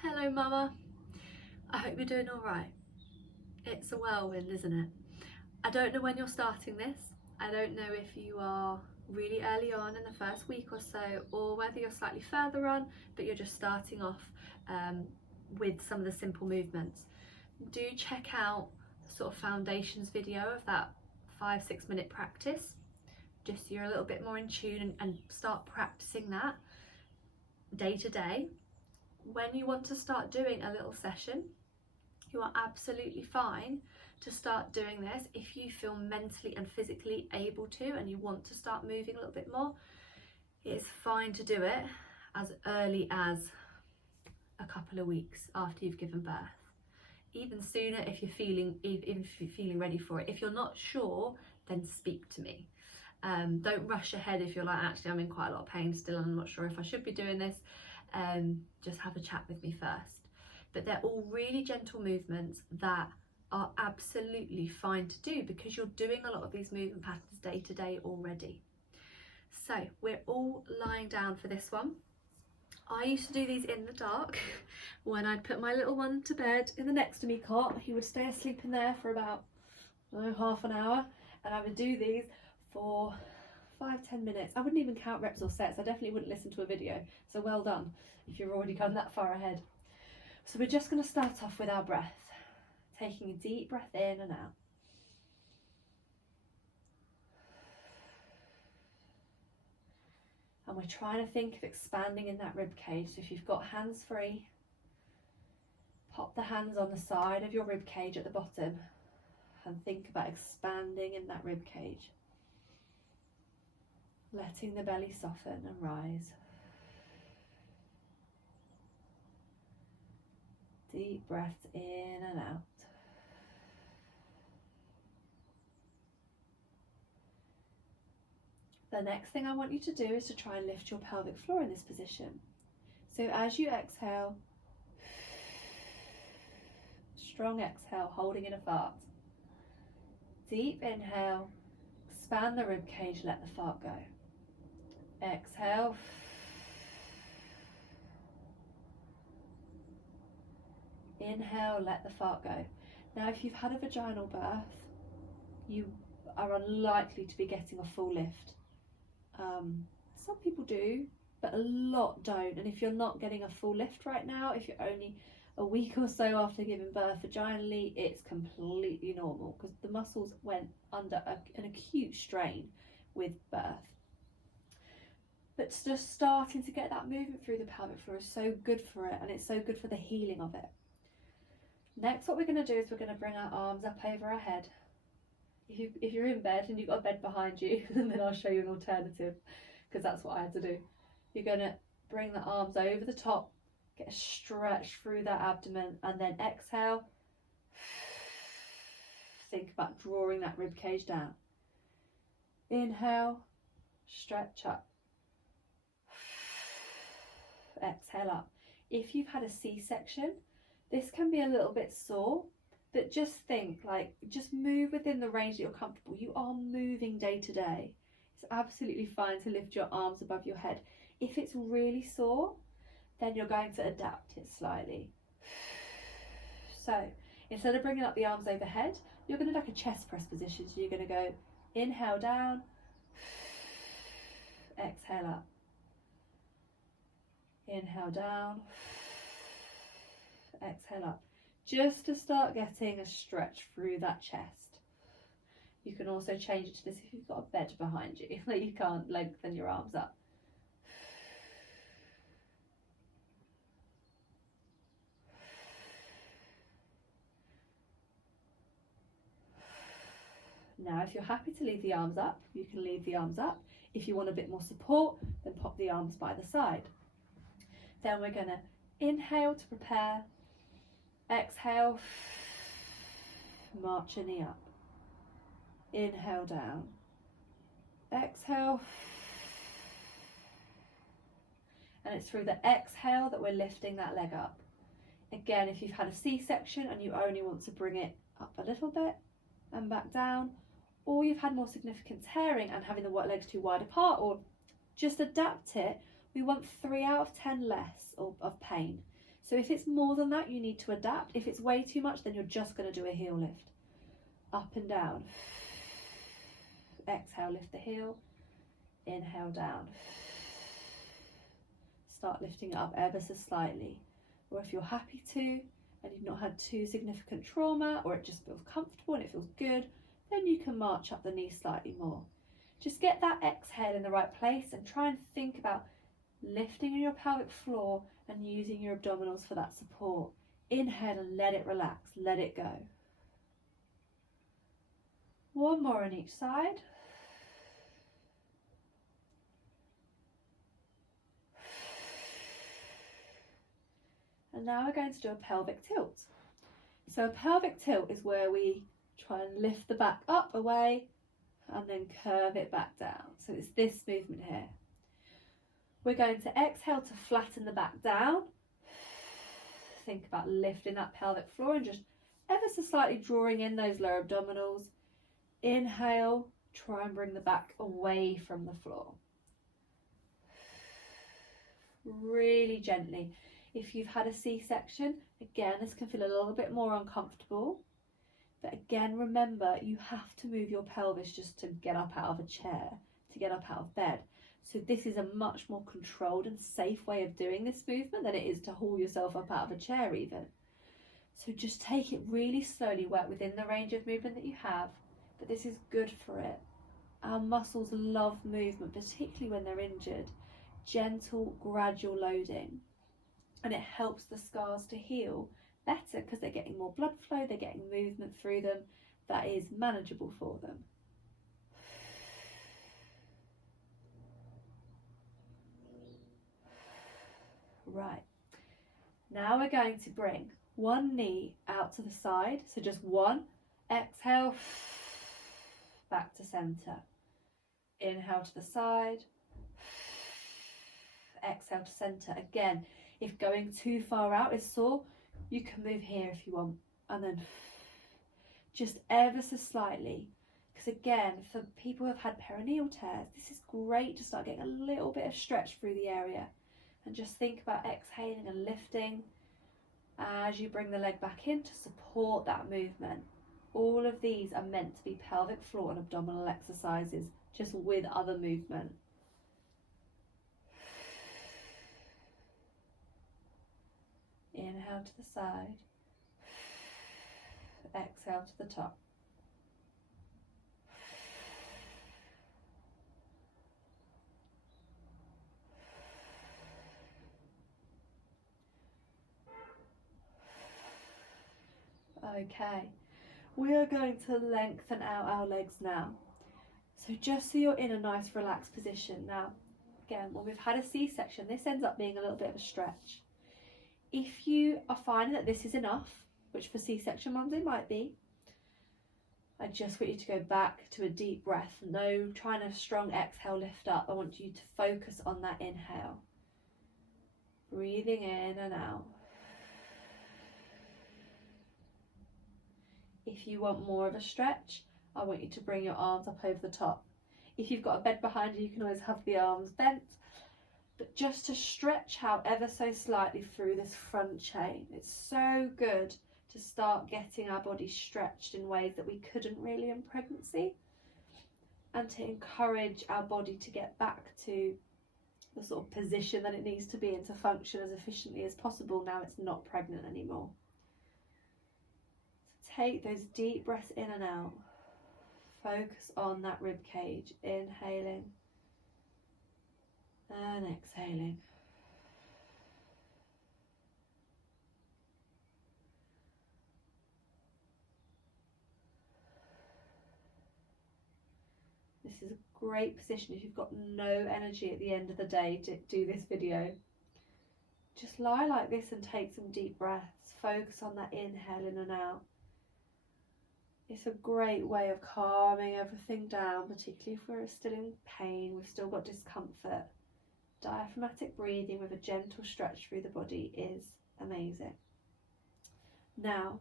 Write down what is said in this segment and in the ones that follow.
Hello mama, I hope you're doing alright. It's a whirlwind, isn't it? I don't know when you're starting this. I don't know if you are really early on in the first week or so, or whether you're slightly further on but you're just starting off with some of the simple movements. Do check out the sort of foundations video of that 5-6 minute practice, just so you're a little bit more in tune and start practicing that day to day. When you want to start doing a little session, you are absolutely fine to start doing this if you feel mentally and physically able to and you want to start moving a little bit more. It's fine to do it as early as a couple of weeks after you've given birth. Even sooner if you're feeling ready for it. If you're not sure, then speak to me. Don't rush ahead if you're like, actually I'm in quite a lot of pain still and I'm not sure if I should be doing this. Just have a chat with me first. But they're all really gentle movements that are absolutely fine to do because you're doing a lot of these movement patterns day to day already. So we're all lying down for this one. I used to do these in the dark when I'd put my little one to bed in the next to me cot. He would stay asleep in there for about half an hour, and I would do these for 5-10 minutes. I wouldn't even count reps or sets. I definitely wouldn't listen to a video. So well done if you've already gone that far ahead. So we're just going to start off with our breath, taking a deep breath in and out. And we're trying to think of expanding in that rib cage. So if you've got hands free, pop the hands on the side of your rib cage at the bottom and think about expanding in that rib cage. Letting the belly soften and rise. Deep breaths in and out. The next thing I want you to do is to try and lift your pelvic floor in this position. So as you exhale, strong exhale, holding in a fart. Deep inhale, expand the rib cage, let the fart go. Exhale. Inhale, let the fart go. Now if you've had a vaginal birth, you are unlikely to be getting a full lift. Some people do, but a lot don't. And if you're not getting a full lift right now, if you're only a week or so after giving birth vaginally, it's completely normal because the muscles went under an acute strain with birth. But just starting to get that movement through the pelvic floor is so good for it, and it's so good for the healing of it. Next, what we're going to do is we're going to bring our arms up over our head. If you're in bed and you've got a bed behind you, then I'll show you an alternative because that's what I had to do. You're going to bring the arms over the top, get a stretch through that abdomen, and then exhale. Think about drawing that rib cage down. Inhale, stretch up. Exhale up. If you've had a C-section, this can be a little bit sore, but just think, just move within the range that you're comfortable. You are moving day to day. It's absolutely fine to lift your arms above your head. If it's really sore, then you're going to adapt it slightly. So instead of bringing up the arms overhead, you're going to do like a chest press position. So you're going to go inhale down, exhale up. Inhale down, exhale up, just to start getting a stretch through that chest. You can also change it to this if you've got a bed behind you, like you can't lengthen your arms up. Now if you're happy to leave the arms up, you can leave the arms up. If you want a bit more support, then pop the arms by the side. Then we're going to inhale to prepare, exhale, march your knee up, inhale down, exhale, and it's through the exhale that we're lifting that leg up. Again, if you've had a C-section and you only want to bring it up a little bit and back down, or you've had more significant tearing and having the legs too wide apart, or just adapt it, we want 3 out of 10 less of pain. So if it's more than that, you need to adapt. If it's way too much, then you're just going to do a heel lift. Up and down. Exhale, lift the heel. Inhale, down. Start lifting it up ever so slightly. Or if you're happy to, and you've not had too significant trauma, or it just feels comfortable and it feels good, then you can march up the knee slightly more. Just get that exhale in the right place and try and think about lifting your pelvic floor and using your abdominals for that support. Inhale and let it relax, let it go. One more on each side. And now we're going to do a pelvic tilt. So a pelvic tilt is where we try and lift the back up away and then curve it back down. So it's this movement here. We're going to exhale to flatten the back down. Think about lifting that pelvic floor and just ever so slightly drawing in those lower abdominals. Inhale, try and bring the back away from the floor. Really gently. If you've had a C-section, again, this can feel a little bit more uncomfortable. But again, remember, you have to move your pelvis just to get up out of a chair, to get up out of bed. So this is a much more controlled and safe way of doing this movement than it is to haul yourself up out of a chair even. So just take it really slowly, work within the range of movement that you have, but this is good for it. Our muscles love movement, particularly when they're injured. Gentle, gradual loading. And it helps the scars to heal better because they're getting more blood flow, they're getting movement through them that is manageable for them. Right, now we're going to bring one knee out to the side, so just one. Exhale, back to center. Inhale to the side, exhale to center. Again, if going too far out is sore, you can move here if you want, and then just ever so slightly, because again, for people who have had perineal tears, this is great to start getting a little bit of stretch through the area. And just think about exhaling and lifting as you bring the leg back in to support that movement. All of these are meant to be pelvic floor and abdominal exercises, just with other movement. Inhale to the side, exhale to the top. Okay, we are going to lengthen out our legs now. So just so you're in a nice relaxed position. Now, again, when we've had a C-section, this ends up being a little bit of a stretch. If you are finding that this is enough, which for C-section mums it might be, I just want you to go back to a deep breath. No trying to strong exhale, lift up. I want you to focus on that inhale. Breathing in and out. If you want more of a stretch, I want you to bring your arms up over the top. If you've got a bed behind you, you can always have the arms bent. But just to stretch out ever so slightly through this front chain. It's so good to start getting our body stretched in ways that we couldn't really in pregnancy, and to encourage our body to get back to the sort of position that it needs to be and to function as efficiently as possible now it's not pregnant anymore. So take those deep breaths in and out. Focus on that rib cage, inhaling and exhaling. This is a great position if you've got no energy at the end of the day to do this video. Just lie like this and take some deep breaths. Focus on that inhale in and out. It's a great way of calming everything down, particularly if we're still in pain, we've still got discomfort. Diaphragmatic breathing with a gentle stretch through the body is amazing. Now,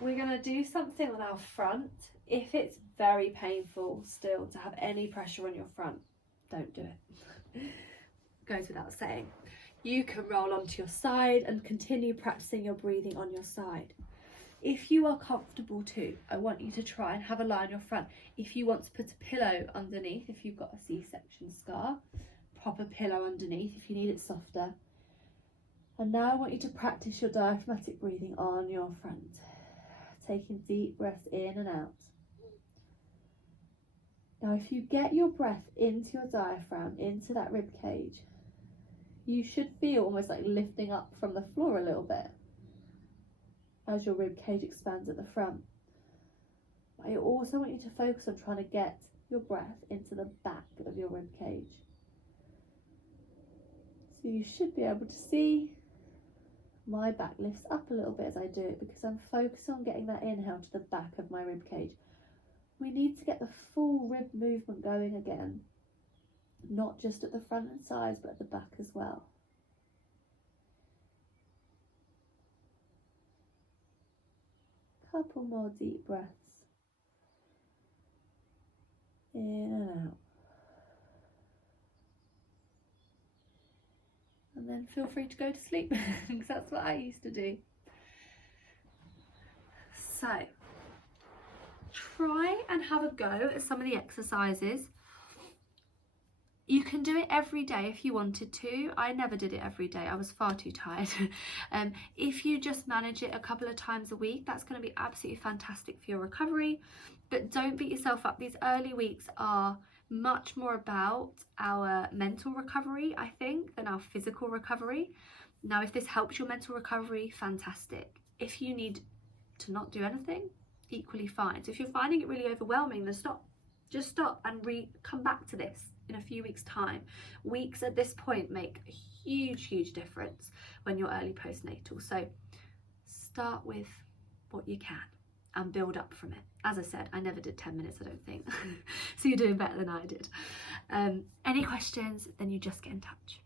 we're going to do something on our front. If it's very painful still to have any pressure on your front, don't do it. Goes without saying. you can roll onto your side and continue practicing your breathing on your side. If you are comfortable too, I want you to try and have a lie on your front. If you want to put a pillow underneath, if you've got a C-section scar, pop a pillow underneath if you need it softer. And now I want you to practice your diaphragmatic breathing on your front, taking deep breaths in and out. Now if you get your breath into your diaphragm, into that rib cage, you should feel almost like lifting up from the floor a little bit as your rib cage expands at the front. But I also want you to focus on trying to get your breath into the back of your rib cage. So you should be able to see my back lifts up a little bit as I do it, because I'm focused on getting that inhale to the back of my rib cage. We need to get the full rib movement going again, not just at the front and sides, but at the back as well. Couple more deep breaths. In and out. And then feel free to go to sleep, because that's what I used to do. So, try and have a go at some of the exercises. You can do it every day if you wanted to. I never did it every day. I was far too tired. If you just manage it a couple of times a week, that's going to be absolutely fantastic for your recovery. But don't beat yourself up. These early weeks are much more about our mental recovery, I think, than our physical recovery. Now, if this helps your mental recovery, fantastic. If you need to not do anything, equally fine. So if you're finding it really overwhelming, then stop. Just stop and come back to this in a few weeks' time. Weeks at this point make a huge difference when you're early postnatal. So start with what you can and build up from it. As I said, I never did 10 minutes, I don't think. So you're doing better than I did. Any questions, then you just get in touch.